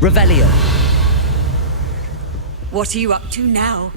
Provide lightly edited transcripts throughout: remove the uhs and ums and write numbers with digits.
Revelio. What are you up to now?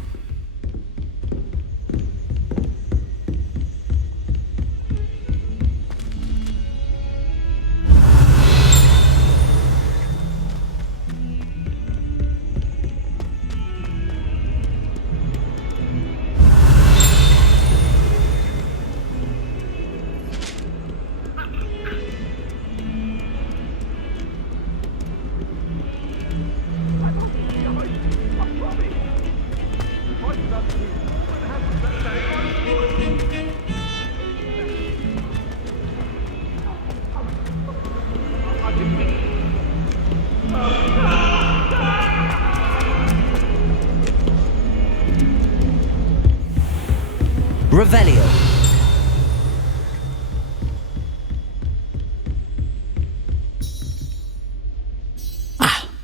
Revelio.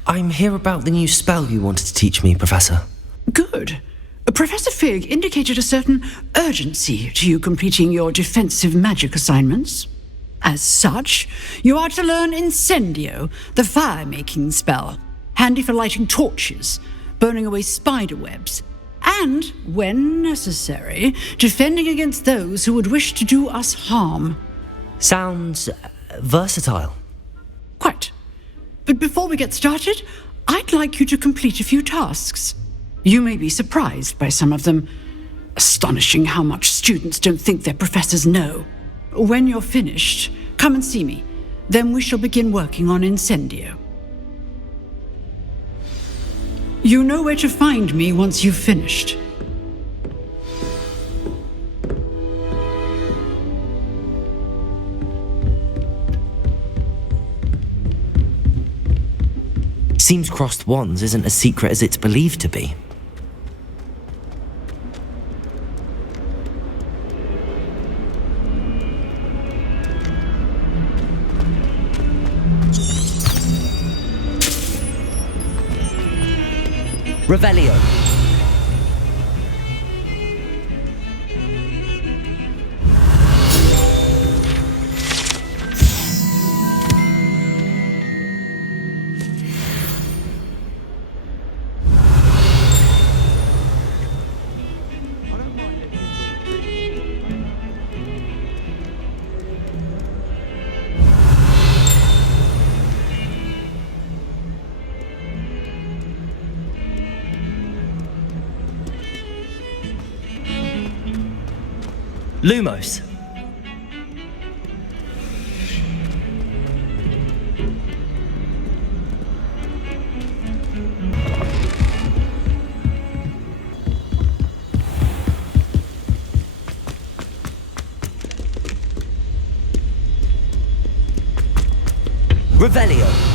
I'm here about the new spell you wanted to teach me, Professor. Good. Professor Fig indicated a certain urgency to you completing your defensive magic assignments. As such, you are to learn Incendio, the fire-making spell, handy for lighting torches, burning away spider webs, and, when necessary, defending against those who would wish to do us harm. Sounds versatile. Quite. But before we get started, I'd like you to complete a few tasks. You may be surprised by some of them. Astonishing how much students don't think their professors know. When you're finished, come and see me. Then we shall begin working on Incendio. You know where to find me once you've finished. Seems crossed wands isn't as secret as it's believed to be. Revelio. Lumos. Revelio.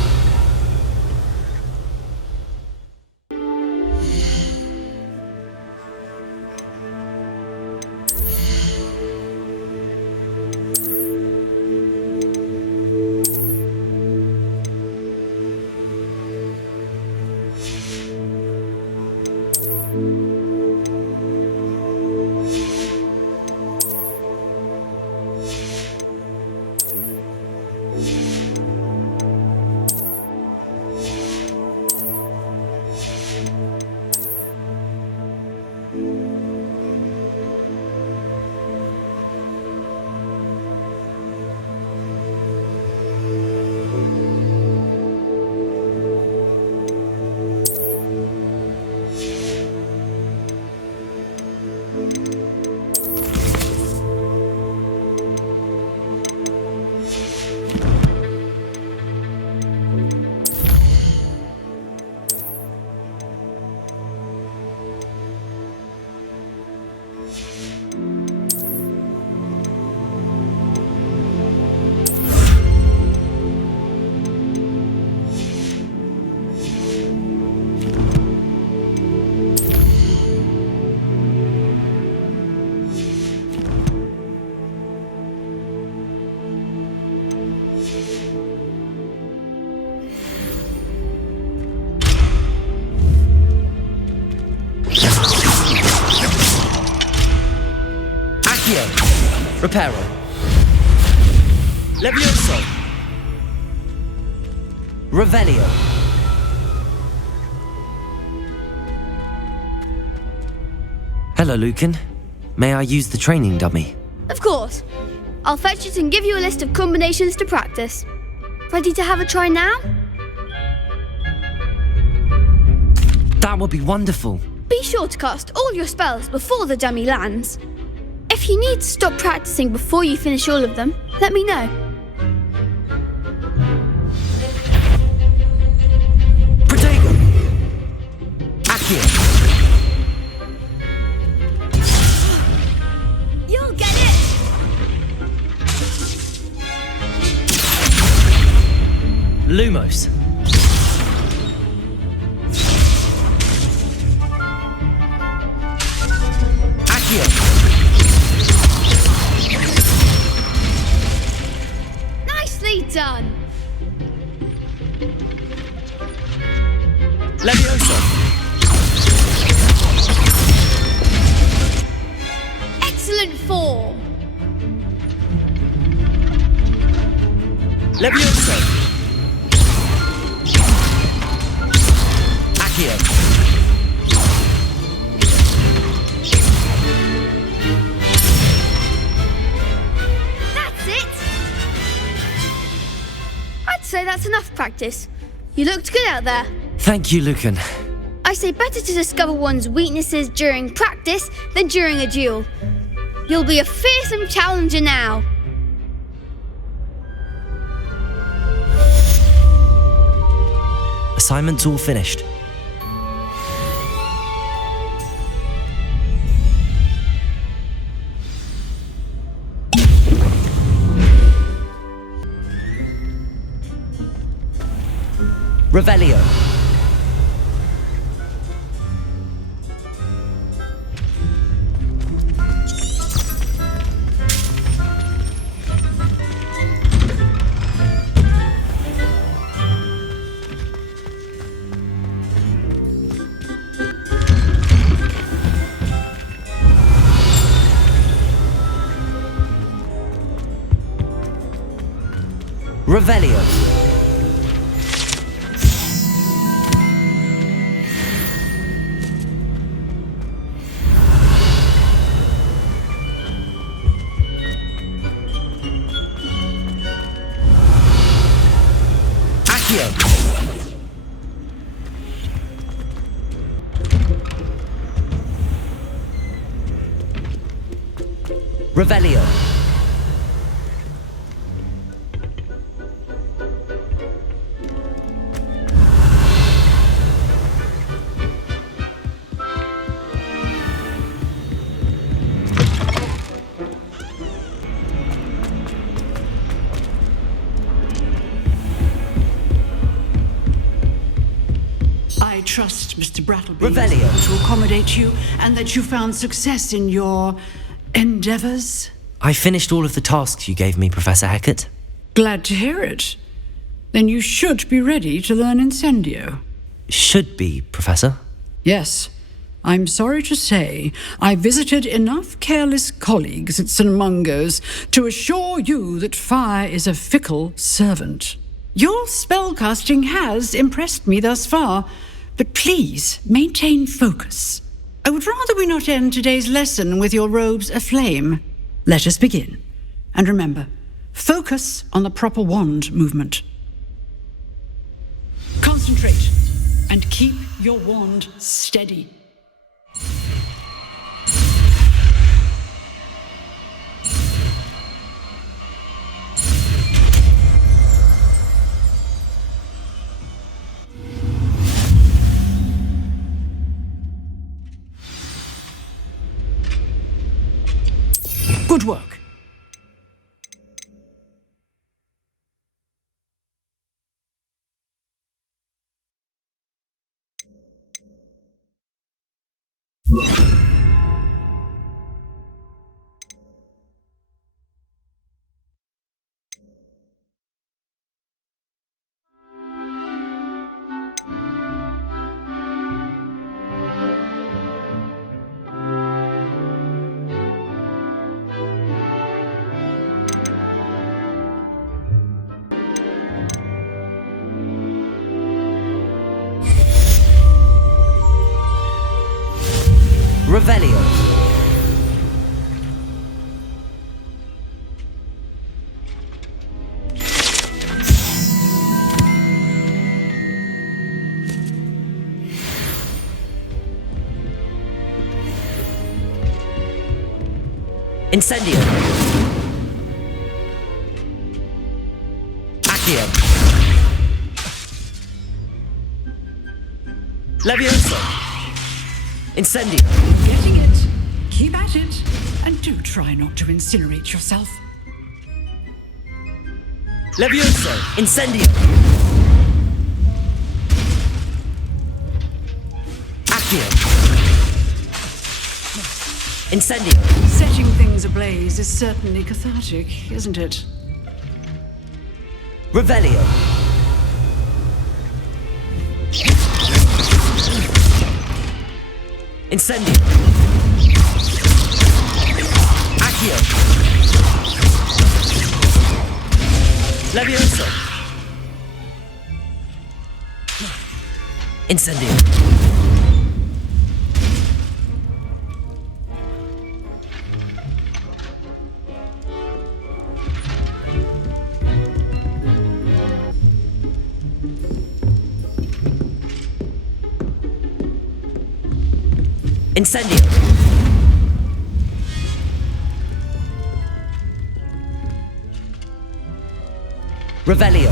Reparo. Levioso. Revelio. Hello, Lucan. May I use the training dummy? Of course. I'll fetch it and give you a list of combinations to practice. Ready to have a try now? That would be wonderful. Be sure to cast all your spells before the dummy lands. If you need to stop practicing before you finish all of them, let me know. Protego! Accio! You'll get it! Lumos. Accio! Nicely done! Levioso! Excellent form! Levioso! Accio! That's it! I'd say that's enough practice. You looked good out there. Thank you, Lucan. I say better to discover one's weaknesses during practice than during a duel. You'll be a fearsome challenger now. Assignment's all finished. Revelio. Revelio. Accio. Revelio. I trust, Mr. Brattleby, Revelio. to accommodate you and that you found success in your endeavors. I finished all of the tasks you gave me, Professor Hecat. Glad to hear it. Then you should be ready to learn Incendio. Should be, Professor. Yes. I'm sorry to say I visited enough careless colleagues at St. Mungo's to assure you that fire is a fickle servant. Your spellcasting has impressed me thus far, but please maintain focus. I would rather we not end today's lesson with your robes aflame. Let us begin. And remember, focus on the proper wand movement. Concentrate and keep your wand steady. Good work. Revelio. Incendio. Aksiyon. Levioso. Incendio. Getting it. Keep at it. And do try not to incinerate yourself. Levioso. Incendio. Aksiyon. Incendio. Setting things ablaze is certainly cathartic, isn't it? Revelio. Incendio. Aksiyon. Levioso. Incendio. Incendio. Revelio.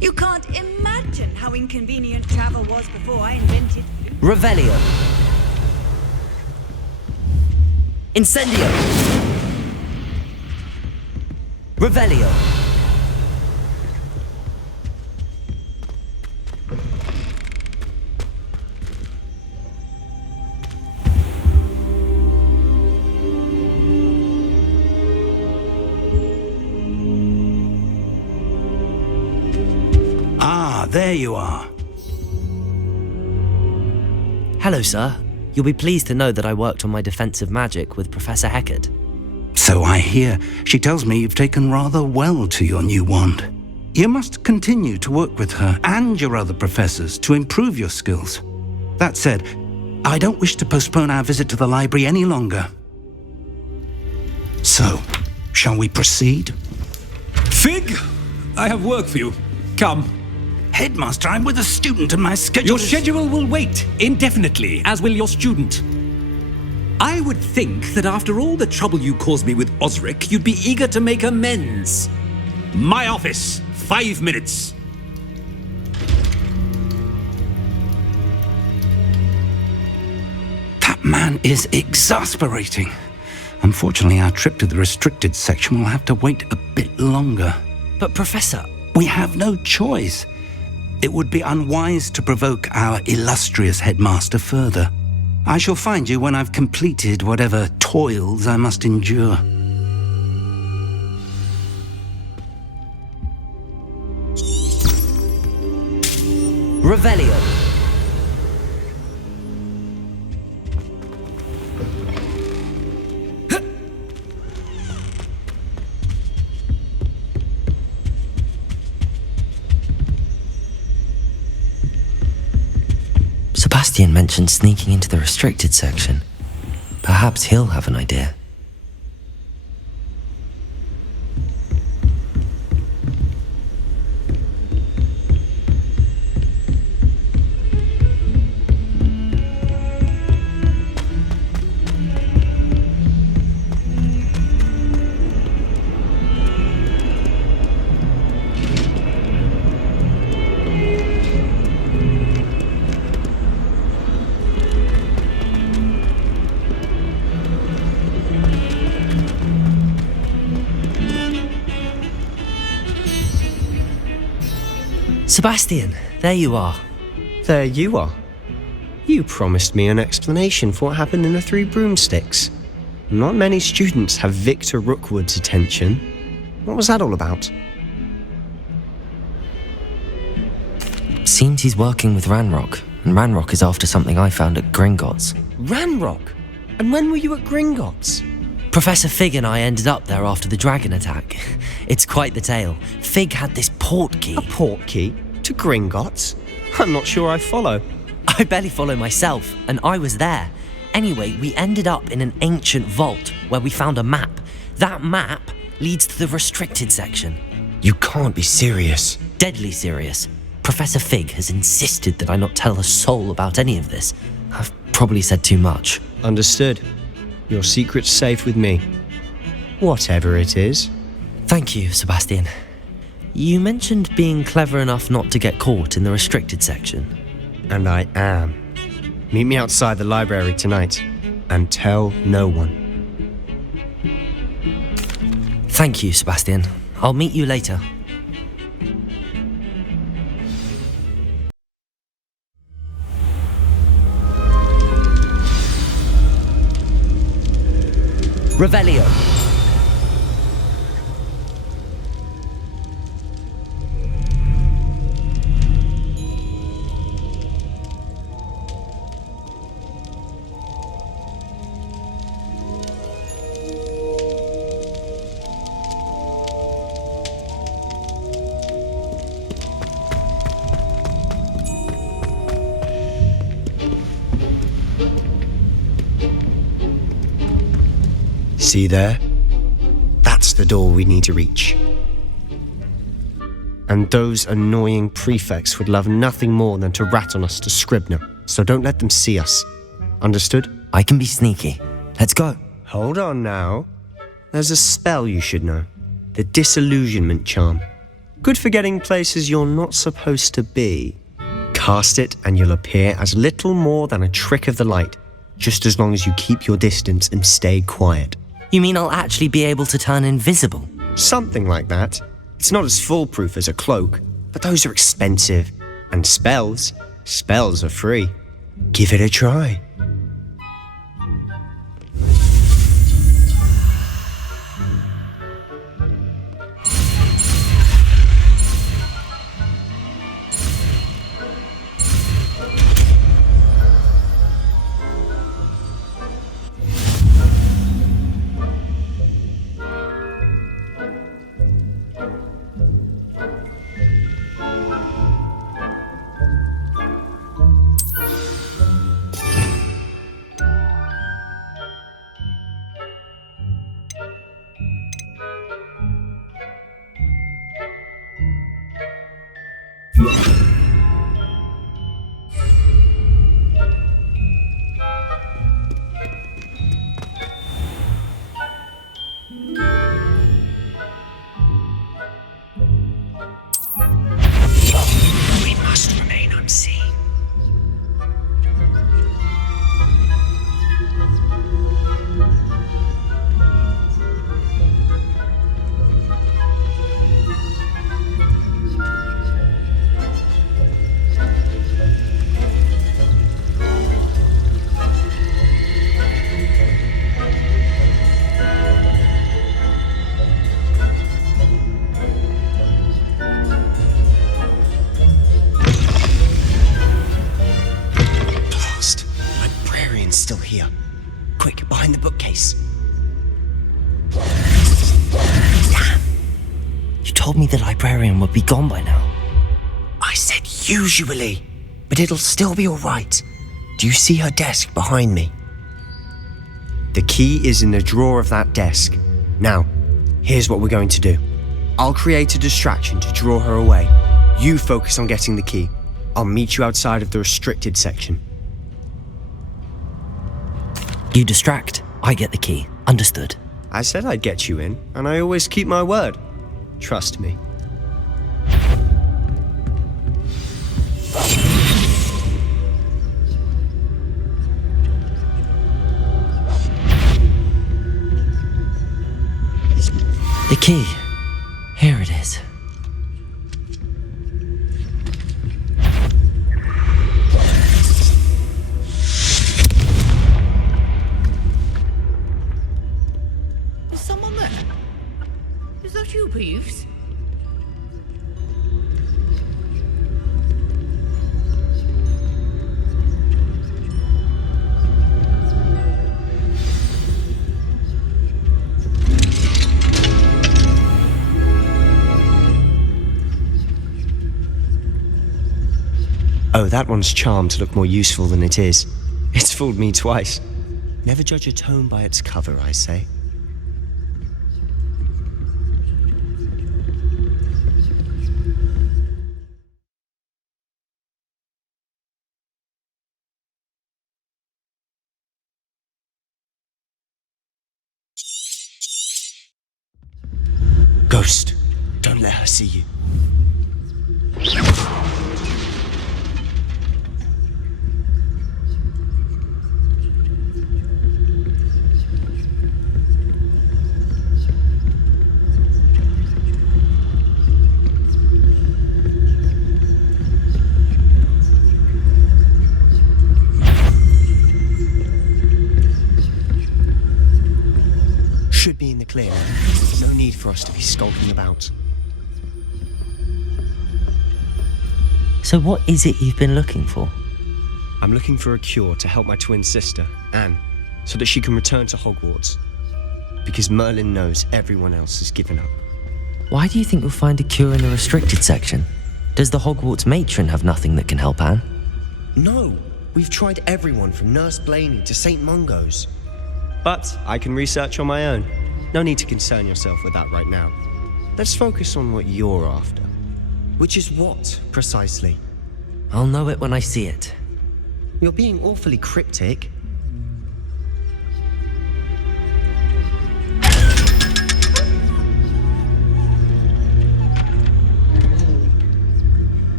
You can't imagine how inconvenient travel was before I invented. Revelio. Incendio. Revelio. Ah, there you are. Hello, sir. You'll be pleased to know that I worked on my defensive magic with Professor Hecat. So I hear. She tells me you've taken rather well to your new wand. You must continue to work with her and your other professors to improve your skills. That said, I don't wish to postpone our visit to the library any longer. So, shall we proceed? Fig, I have work for you. Come. Headmaster, I'm with a student and my schedule Your is- schedule will wait indefinitely, as will your student. I would think that after all the trouble you caused me with Osric, you'd be eager to make amends. My office, 5 minutes. That man is exasperating. Unfortunately, our trip to the restricted section will have to wait a bit longer. But, Professor, We have no choice. It would be unwise to provoke our illustrious headmaster further. I shall find you when I've completed whatever toils I must endure. Revelio. Sebastian mentioned sneaking into the restricted section. Perhaps he'll have an idea. Sebastian, there you are. There you are. You promised me an explanation for what happened in the Three Broomsticks. Not many students have Victor Rookwood's attention. What was that all about? Seems he's working with Ranrock, and Ranrock is after something I found at Gringotts. Ranrock? And when were you at Gringotts? Professor Fig and I ended up there after the dragon attack. It's quite the tale. Fig had this portkey. A portkey? To Gringotts? I'm not sure I follow. I barely follow myself, and I was there. Anyway, we ended up in an ancient vault where we found a map. That map leads to the restricted section. You can't be serious. Deadly serious. Professor Fig has insisted that I not tell a soul about any of this. I've probably said too much. Understood. Your secret's safe with me. Whatever it is. Thank you, Sebastian. You mentioned being clever enough not to get caught in the restricted section. And I am. Meet me outside the library tonight, and tell no one. Thank you, Sebastian. I'll meet you later. Revelio. See there? That's the door we need to reach. And those annoying prefects would love nothing more than to rat on us to Scribner, so don't let them see us. Understood? I can be sneaky. Let's go. Hold on now. There's a spell you should know. The Disillusionment Charm. Good for getting places you're not supposed to be. Cast it and you'll appear as little more than a trick of the light, just as long as you keep your distance and stay quiet. You mean I'll actually be able to turn invisible? Something like that. It's not as foolproof as a cloak, but those are expensive. And spells are free. Give it a try. The librarian would be gone by now. I said usually, but it'll still be all right. Do you see her desk behind me? The key is in the drawer of that desk. Now, here's what we're going to do. I'll create a distraction to draw her away. You focus on getting the key. I'll meet you outside of the restricted section. You distract, I get the key. Understood. I said I'd get you in, and I always keep my word. Trust me. The key. Here it is. you, Peeves? Oh, that one's charmed to look more useful than it is. It's fooled me twice. Never judge a tome by its cover, I say. Ghost, don't let her see you. Should be in the clear. No need for us to be skulking about. So what is it you've been looking for? I'm looking for a cure to help my twin sister, Anne, so that she can return to Hogwarts. Because Merlin knows everyone else has given up. Why do you think you'll find a cure in the restricted section? Does the Hogwarts matron have nothing that can help Anne? No, we've tried everyone from Nurse Blaney to St. Mungo's. But I can research on my own. No need to concern yourself with that right now. Let's focus on what you're after. Which is what, precisely? I'll know it when I see it. You're being awfully cryptic.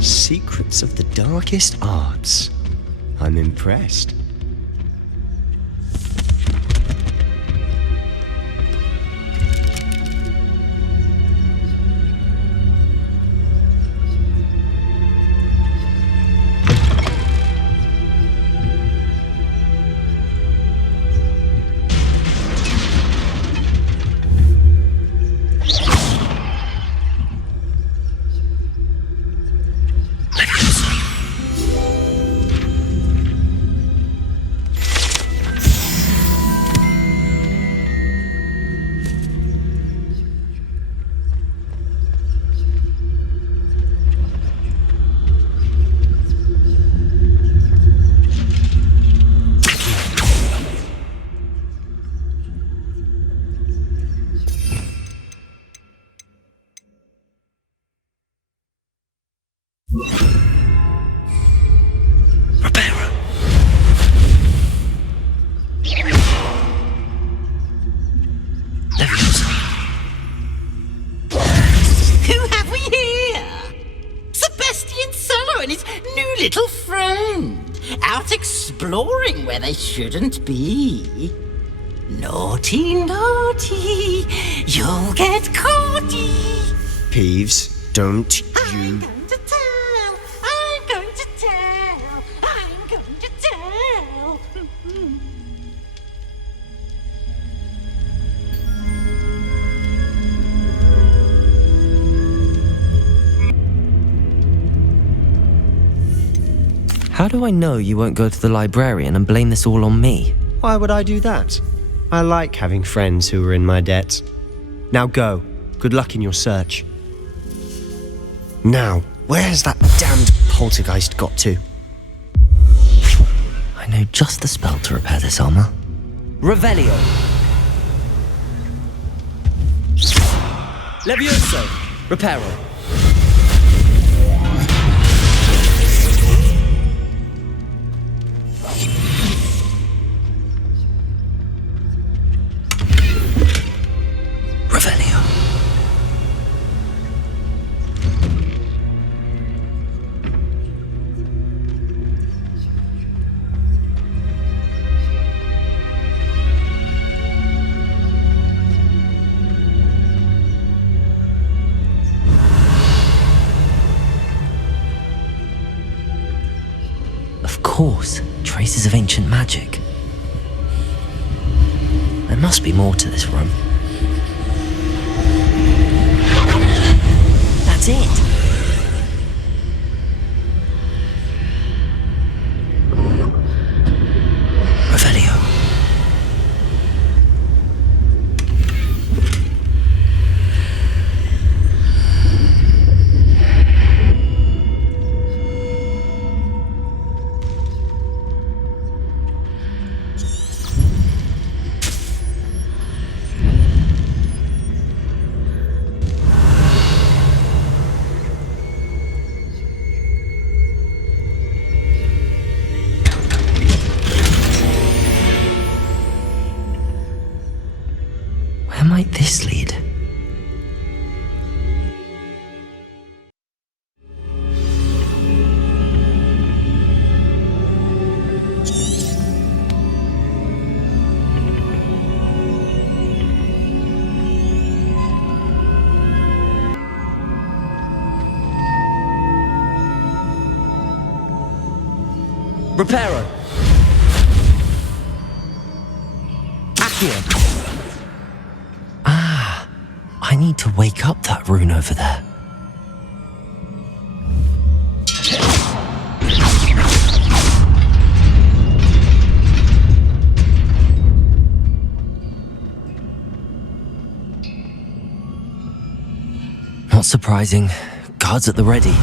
Secrets of the darkest arts. I'm impressed. Exploring where they shouldn't be. Naughty, naughty, you'll get caughty. Peeves, don't you... I'm going to tell, I'm going to tell, I'm going to tell. How do I know you won't go to the librarian and blame this all on me? Why would I do that? I like having friends who are in my debt. Now go. Good luck in your search. Now, where's that damned poltergeist got to? I know just the spell to repair this armor. Revelio! Levioso! Reparo! Of course, traces of ancient magic. There must be more to this room. That's it. Revelio. Where might this lead? Reparo. Action. I need to wake up that rune over there. Not surprising. Guards at the ready.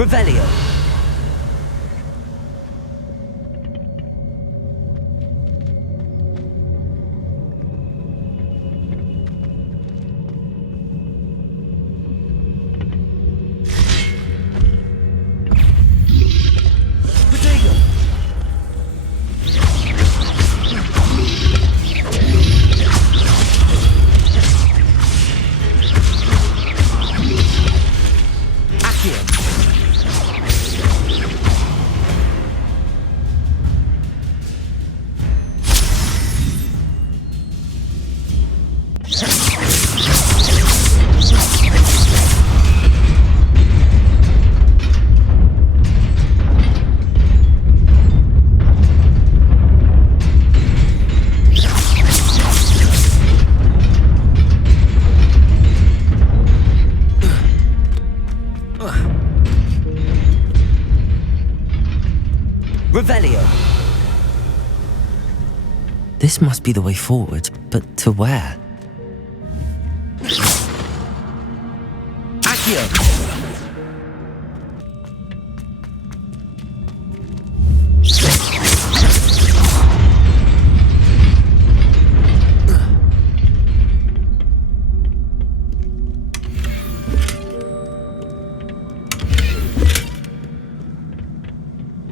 Revelio. Revelio. This must be the way forward, but to where? Accio.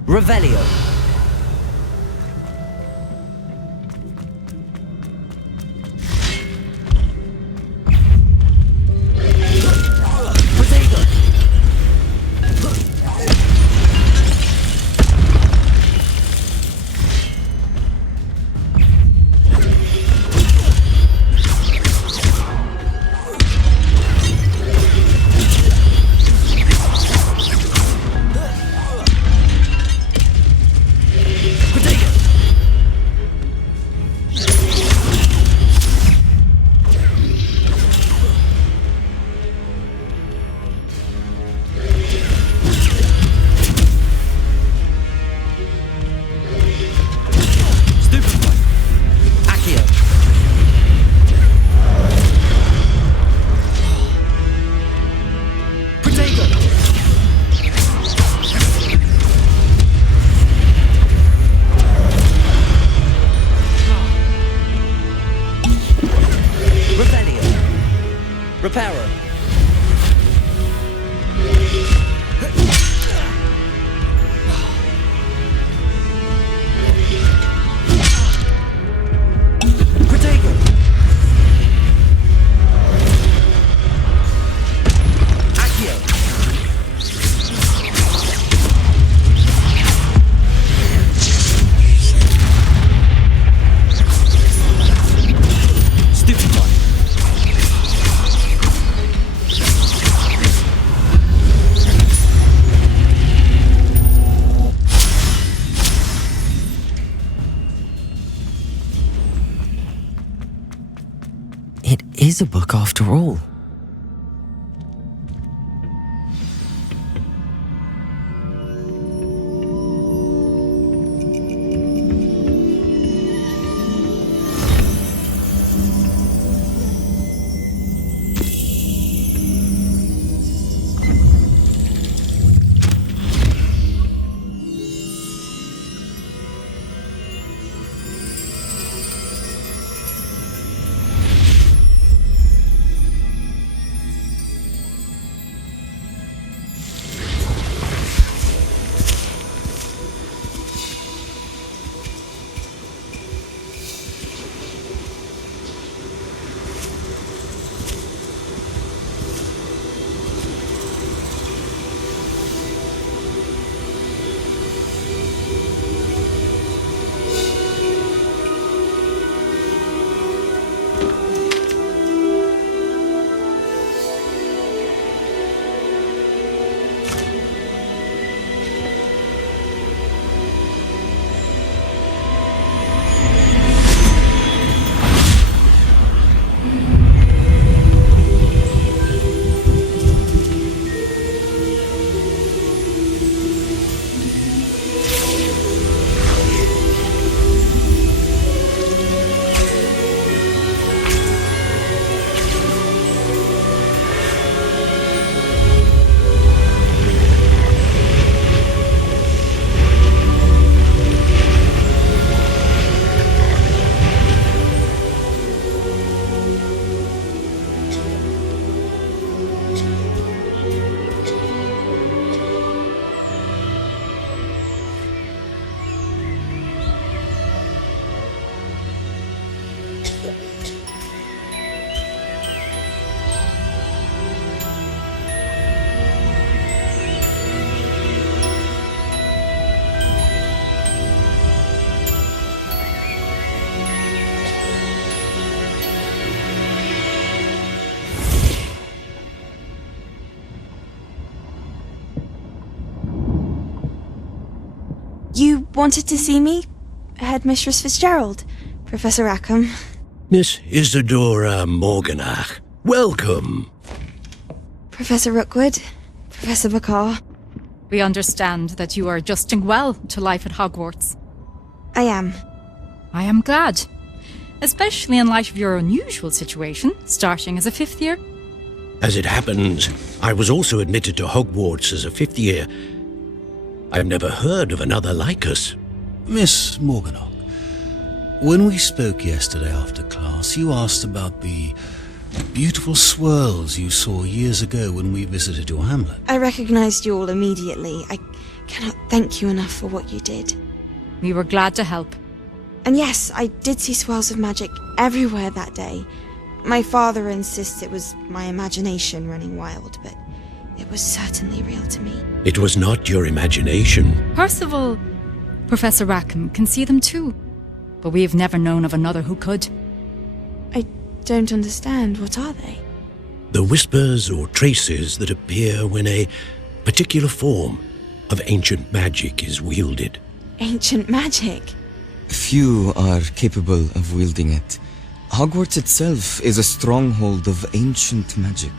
Revelio. Protego. is a book after all. You wanted to see me? Headmistress Fitzgerald, Professor Rackham. Miss Isadora Morganach, welcome. Professor Rookwood, Professor Bakar. We understand that you are adjusting well to life at Hogwarts. I am. I am glad. Especially in light of your unusual situation, starting as a fifth year. As it happens, I was also admitted to Hogwarts as a fifth year. I've never heard of another like us. Miss Morganach, when we spoke yesterday after class, you asked about the beautiful swirls you saw years ago when we visited your hamlet. I recognized you all immediately. I cannot thank you enough for what you did. We were glad to help. And yes, I did see swirls of magic everywhere that day. My father insists it was my imagination running wild, but it was certainly real to me. It was not your imagination. Percival, Professor Rackham can see them too, but we have never known of another who could. I don't understand. What are they? The whispers or traces that appear when a particular form of ancient magic is wielded. Ancient magic? Few are capable of wielding it. Hogwarts itself is a stronghold of ancient magic.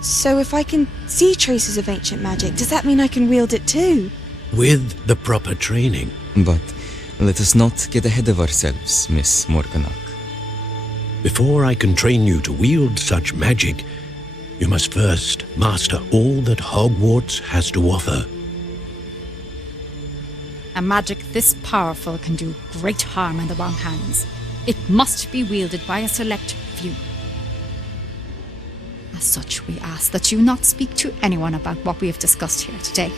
So if I can see traces of ancient magic, does that mean I can wield it too? With the proper training. But let us not get ahead of ourselves, Miss Morganach. Before I can train you to wield such magic, you must first master all that Hogwarts has to offer. A magic this powerful can do great harm in the wrong hands. It must be wielded by a select few. As such, we ask that you not speak to anyone about what we have discussed here today.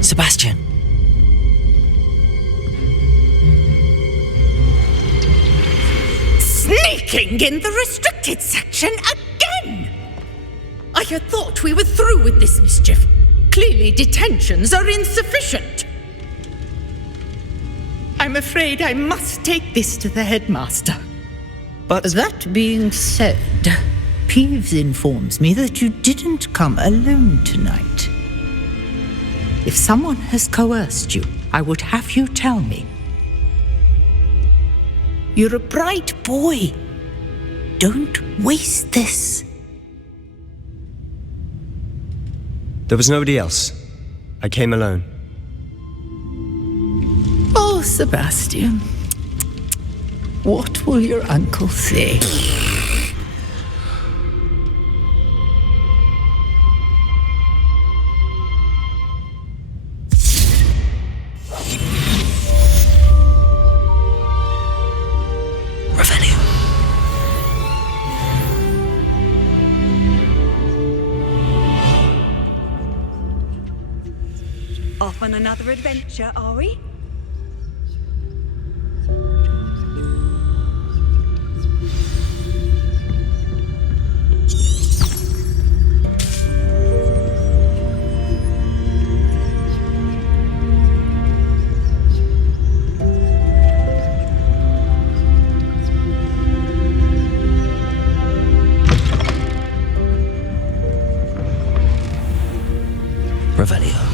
Sebastian. Sneaking in the restricted section again! I had thought we were through with this mischief. Clearly detentions are insufficient. I'm afraid I must take this to the headmaster. But that being said, Peeves informs me that you didn't come alone tonight. If someone has coerced you, I would have you tell me. You're a bright boy. Don't waste this. There was nobody else. I came alone. Oh, Sebastian. What will your uncle say? Off on another adventure, are we? Revelio.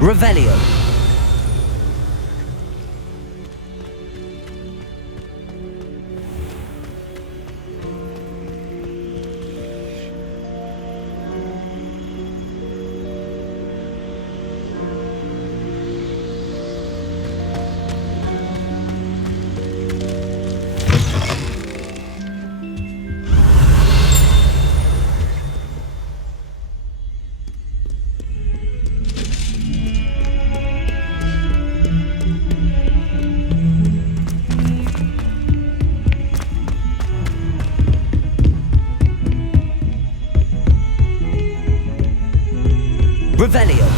Revelio. Revelio.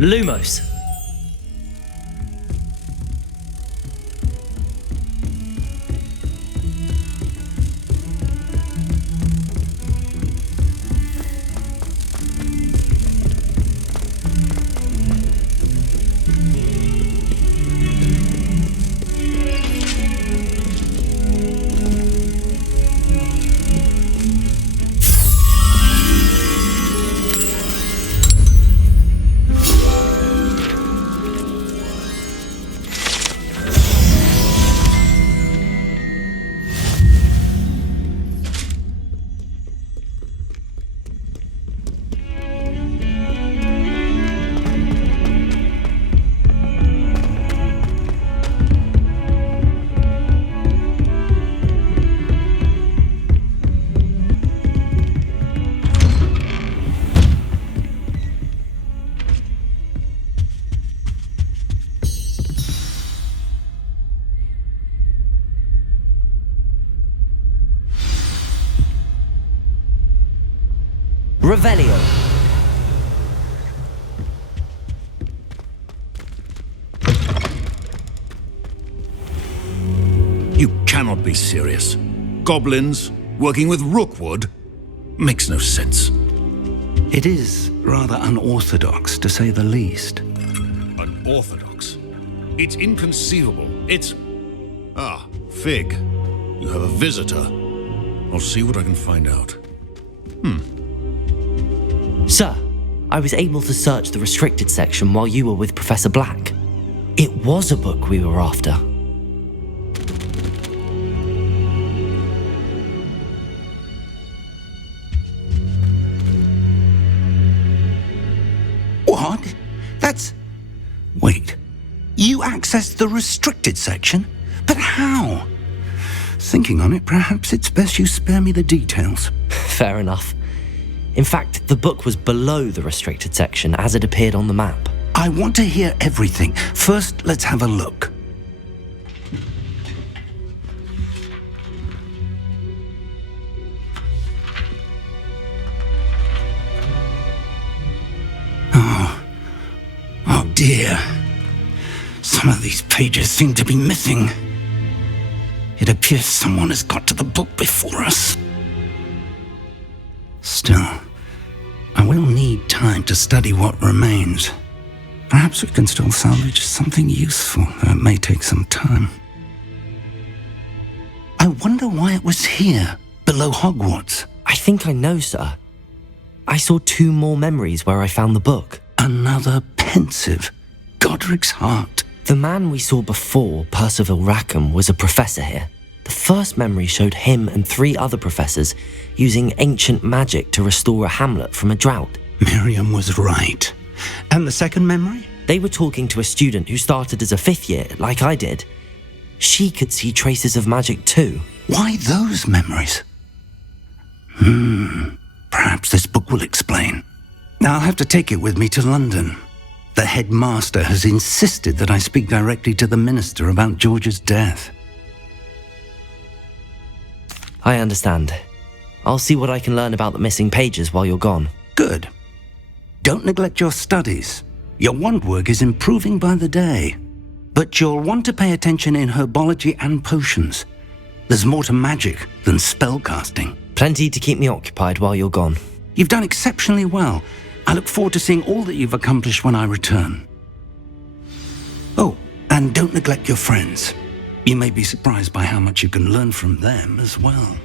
Lumos. Revelio. You cannot be serious. Goblins working with rookwood makes no sense. It is rather unorthodox, to say the least. Unorthodox? It's inconceivable. It's... Ah, Fig. You have a visitor. I'll see what I can find out. Sir, I was able to search the restricted section while you were with Professor Black. It was a book we were after. What? That's... Wait. You accessed the restricted section? But how? thinking on it, perhaps it's best you spare me the details. Fair enough. In fact, the book was below the restricted section as it appeared on the map. I want to hear everything. First, let's have a look. Oh dear. Some of these pages seem to be missing. It appears someone has got to the book before us. Still, I will need time to study what remains. Perhaps we can still salvage something useful, though it may take some time. I wonder why it was here, below Hogwarts. I think I know, sir. I saw 2 more memories where I found the book. Another pensive, Godric's heart. The man we saw before, Percival Rackham, was a professor here. The first memory showed him and 3 other professors using ancient magic to restore a hamlet from a drought. Miriam was right. And the second memory? They were talking to a student who started as a 5th year, like I did. She could see traces of magic too. Why those memories? Perhaps this book will explain. Now I'll have to take it with me to London. The headmaster has insisted that I speak directly to the minister about George's death. I understand. I'll see what I can learn about the missing pages while you're gone. Good. Don't neglect your studies. Your wand work is improving by the day. But you'll want to pay attention in herbology and potions. There's more to magic than spellcasting. Plenty to keep me occupied while you're gone. You've done exceptionally well. I look forward to seeing all that you've accomplished when I return. Oh, and don't neglect your friends. You may be surprised by how much you can learn from them as well.